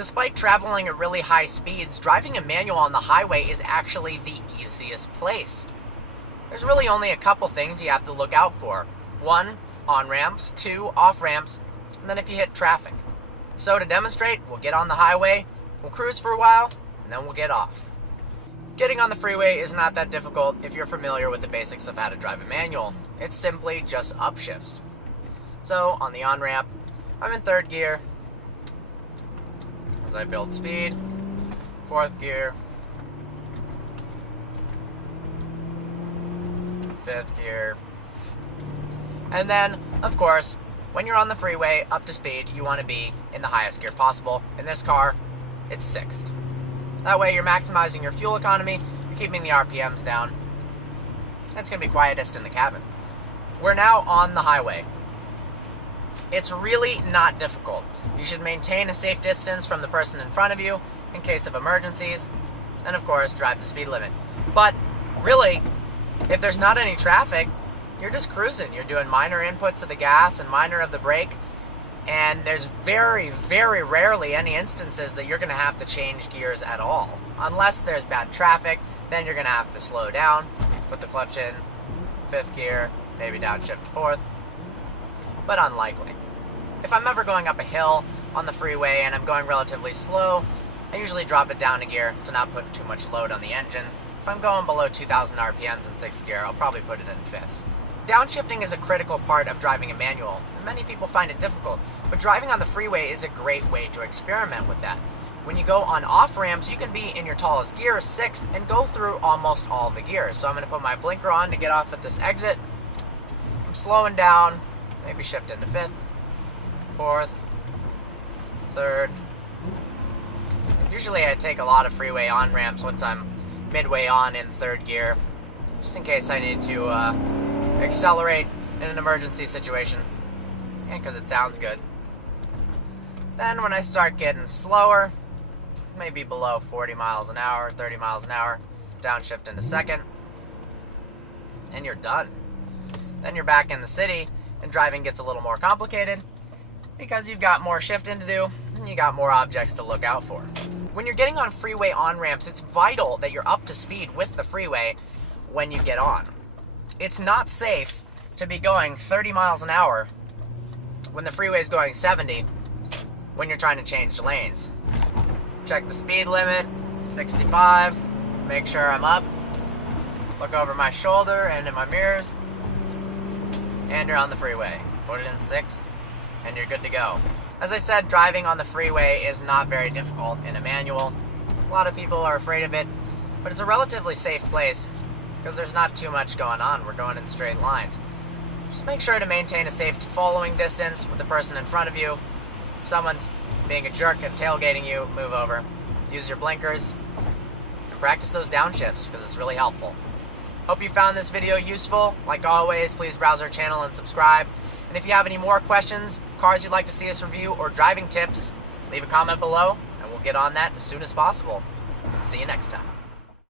Despite traveling at really high speeds, driving a manual on the highway is actually the easiest place. There's really only a couple things you have to look out for. 1, on-ramps, 2, off-ramps, and then if you hit traffic. So to demonstrate, we'll get on the highway, we'll cruise for a while, and then we'll get off. Getting on the freeway is not that difficult if you're familiar with the basics of how to drive a manual. It's simply just upshifts. So on the on-ramp, I'm in 3rd gear. As I build speed, 4th gear, 5th gear, and then, of course, when you're on the freeway up to speed, you want to be in the highest gear possible. In this car, it's 6th. That way you're maximizing your fuel economy, you're keeping the RPMs down, and it's going to be quietest in the cabin. We're now on the highway. It's really not difficult. You should maintain a safe distance from the person in front of you in case of emergencies, and of course, drive the speed limit. But really, if there's not any traffic, you're just cruising. You're doing minor inputs of the gas and minor of the brake, and there's very, very rarely any instances that you're going to have to change gears at all. Unless there's bad traffic, then you're going to have to slow down, put the clutch in 5th gear, maybe downshift to 4th, but unlikely. If I'm ever going up a hill on the freeway and I'm going relatively slow, I usually drop it down a gear to not put too much load on the engine. If I'm going below 2,000 RPMs in 6th gear, I'll probably put it in 5th. Downshifting is a critical part of driving a manual, and many people find it difficult, but driving on the freeway is a great way to experiment with that. When you go on off-ramps, you can be in your tallest gear, 6th, and go through almost all the gears. So I'm going to put my blinker on to get off at this exit. I'm slowing down, maybe shift into 5th, 4th, 3rd. Usually I take a lot of freeway on-ramps once I'm midway on in 3rd gear, just in case I need to accelerate in an emergency situation, and because it sounds good. Then when I start getting slower, maybe below 40 miles an hour, 30 miles an hour, downshift into 2nd, and you're done. Then you're back in the city, and driving gets a little more complicated because you've got more shifting to do, and you got more objects to look out for. When you're getting on freeway on-ramps, it's vital that you're up to speed with the freeway when you get on. It's not safe to be going 30 miles an hour when the freeway is going 70 when you're trying to change lanes. Check the speed limit, 65, make sure I'm up, look over my shoulder and in my mirrors, and you're on the freeway. Put it in 6th, and you're good to go. As I said, driving on the freeway is not very difficult in a manual. A lot of people are afraid of it, but it's a relatively safe place because there's not too much going on. We're going in straight lines. Just make sure to maintain a safe following distance with the person in front of you. If someone's being a jerk and tailgating you, move over. Use your blinkers. Practice those downshifts because it's really helpful. Hope you found this video useful. Like always, please browse our channel and subscribe. And if you have any more questions, cars you'd like to see us review, or driving tips, leave a comment below and we'll get on that as soon as possible. See you next time.